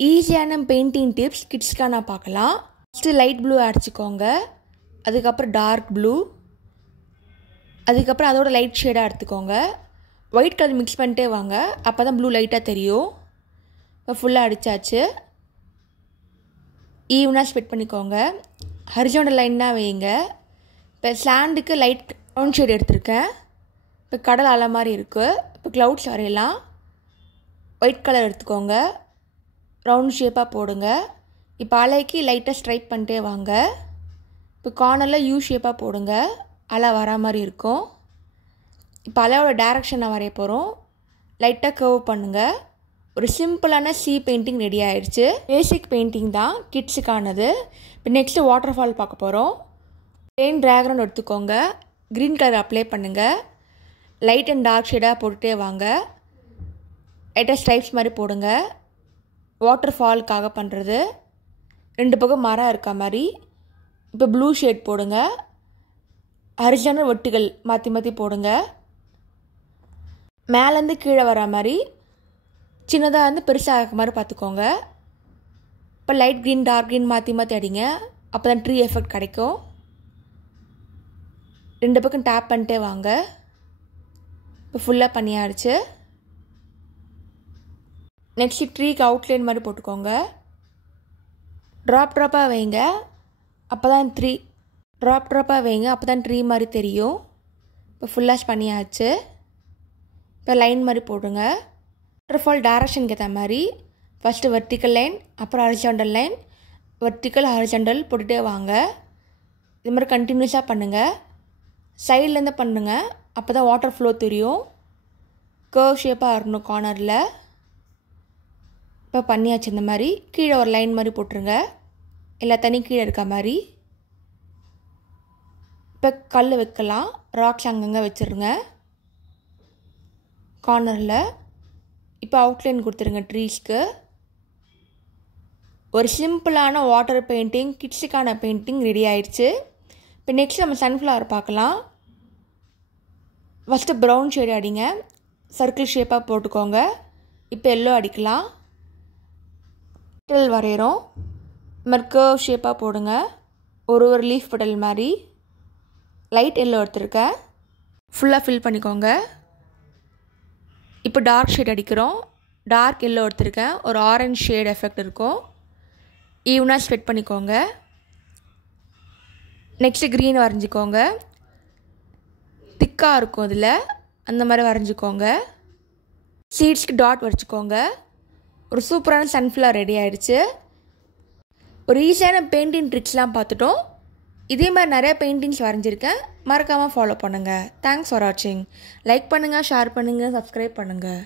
ஈஸியான painting tips கிட்ஸ்க்கான பார்க்கலாம். First light blue அடிச்சுக்கோங்க, அதுக்கப்புறம் டார்க் ப்ளூ, அதுக்கப்புறம் அதோட லைட் ஷேடாக எடுத்துக்கோங்க. ஒயிட் கலர் மிக்ஸ் பண்ணிட்டே வாங்க, அப்போ தான் ப்ளூ லைட்டாக தெரியும். இப்போ ஃபுல்லாக அடித்தாச்சு. ஈவனாக ஸ்ப்ரெட் பண்ணிக்கோங்க. ஹரிசாண்டல் லைனாக வைங்க. இப்போ சாண்டுக்கு லைட் ப்ரௌன் ஷேட் எடுத்திருக்கேன். இப்போ கடல் அலை மாதிரி இருக்குது. இப்போ க்ளவுட்ஸ் வரையலாம். ஒயிட் கலர் எடுத்துக்கோங்க, ரவுண்ட் ஷேப்பாக போடுங்க. இப்போ அலைக்கு லைட்டாக ஸ்ட்ரைப் பண்ணிட்டே வாங்க. இப்போ கார்னரில் யூ ஷேப்பாக போடுங்க, அலை வரா மாதிரி இருக்கும். இப்போ அலையோட டைரக்ஷனை வரைய போகிறோம். லைட்டாக கர்வ் பண்ணுங்கள். ஒரு சிம்பிளான சி பெயிண்டிங் ரெடி ஆகிடுச்சு. பேசிக் பெயிண்டிங் தான், கிட்ஸுக்கானது. இப்போ நெக்ஸ்ட்டு வாட்டர் ஃபால் பார்க்க போகிறோம். பெயிண்ட் ட்ராகன் எடுத்துக்கோங்க, க்ரீன் கலர் அப்ளை பண்ணுங்கள். லைட் அண்ட் டார்க் ஷேடாக போட்டுகிட்டே வாங்க. லைட்டாக ஸ்ட்ரைப்ஸ் மாதிரி போடுங்க. வாட்டர் ஃபாலுக்காக பண்ணுறது. 2 பக்கம் மரம் இருக்க மாதிரி. இப்போ ப்ளூ ஷேட் போடுங்க. ஹரிசாண்டல் வெர்டிகல் மாற்றி மாற்றி போடுங்க. மேலேருந்து கீழே வர மாதிரி, சின்னதாக வந்து பெருசாக இருக்க மாதிரி பார்த்துக்கோங்க. இப்போ லைட் க்ரீன் டார்க் க்ரீன் மாற்றி மாற்றி அடிங்க, அப்போ தான் ட்ரீ எஃபெக்ட் கிடைக்கும். 2 பக்கம் டேப் பண்ணிட்டே வாங்க. இப்போ ஃபுல்லாக பண்ணியாடுச்சு. நெக்ஸ்ட்டு ட்ரீக்கு அவுட்லைன் மாதிரி போட்டுக்கோங்க. ட்ராப்பாக வைங்க, அப்போ தான் ட்ராப்பாக வைங்க, அப்போ தான் ட்ரீ மாதிரி தெரியும். இப்போ ஃபுல்லாக பண்ணியாச்சு. இப்போ லைன் மாதிரி போடுங்க. வாட்டர்ஃபால் டைரக்ஷனுக்கு ஏற்ற மாதிரி ஃபஸ்ட்டு வெர்டிக்கல் லைன், அப்புறம் ஹரிசாண்டல் லைன், வெர்டிக்கல் ஹரிசாண்டல் போட்டுகிட்டே வாங்க. இது மாதிரி கண்டினியூஸாக பண்ணுங்கள். சைட்லேருந்து பண்ணுங்கள், அப்போ தான் வாட்டர் ஃப்ளோ தெரியும். கர்வ் ஷேப்பாக இருக்கணும் கார்னரில். இப்போ பண்ணியாச்சு. இந்த மாதிரி கீழே ஒரு லைன் மாதிரி போட்டுருங்க, எல்லா தண்ணியும் கீழே இருக்க மாதிரி. இப்போ கல் வைக்கலாம், ராக்ஸ் அங்கங்கே வச்சுருங்க கார்னரில். இப்போ அவுட்லைன் கொடுத்துருங்க ட்ரீஸ்க்கு. ஒரு சிம்பிளான வாட்டர் பெயிண்டிங், கிட்ஸுக்கான பெயிண்டிங் ரெடி ஆயிடுச்சு. இப்போ நெக்ஸ்ட் நம்ம சன்ஃப்ளவர் பார்க்கலாம். ஃபஸ்ட்டு ப்ரௌன் ஷேடு அடிங்க, சர்க்கிள் ஷேப்பாக போட்டுக்கோங்க. இப்போ எல்லோ அடிக்கலாம். பெட்டல் வரைகிறோம், இது மாதிரி கர்வ் ஷேப்பாக போடுங்க. ஒரு லீஃப் பெட்டல் மாதிரி. லைட் எல்லோ எடுத்துருக்கேன், ஃபுல்லாக ஃபில் பண்ணிக்கோங்க. இப்போ டார்க் ஷேட் அடிக்கிறோம். டார்க் எல்லோ எடுத்துருக்கேன், ஒரு ஆரஞ்ச் ஷேட் எஃபெக்ட் இருக்கும். ஈவனாக ஸ்ப்ரெட் பண்ணிக்கோங்க. நெக்ஸ்ட்டு க்ரீன் வரைஞ்சிக்கோங்க, திக்காக இருக்கும் இதில், அந்த மாதிரி வரைஞ்சிக்கோங்க. சீட்ஸ்க்கு டாட் வரைச்சிக்கோங்க. ஒரு சூப்பரான சன்ஃப்ளவர் ரெடி ஆகிடுச்சு. ஒரு ஈஸியான பெயிண்டிங் ட்ரிக்ஸ்லாம் பார்த்துட்டோம். இதே மாதிரி நிறைய பெயிண்டிங்ஸ் வரைஞ்சிருக்கேன், மறக்காமல் ஃபாலோ பண்ணுங்கள். தேங்க்ஸ் ஃபார் வாட்சிங். லைக் பண்ணுங்கள், ஷேர் பண்ணுங்கள், சப்ஸ்கிரைப் பண்ணுங்கள்.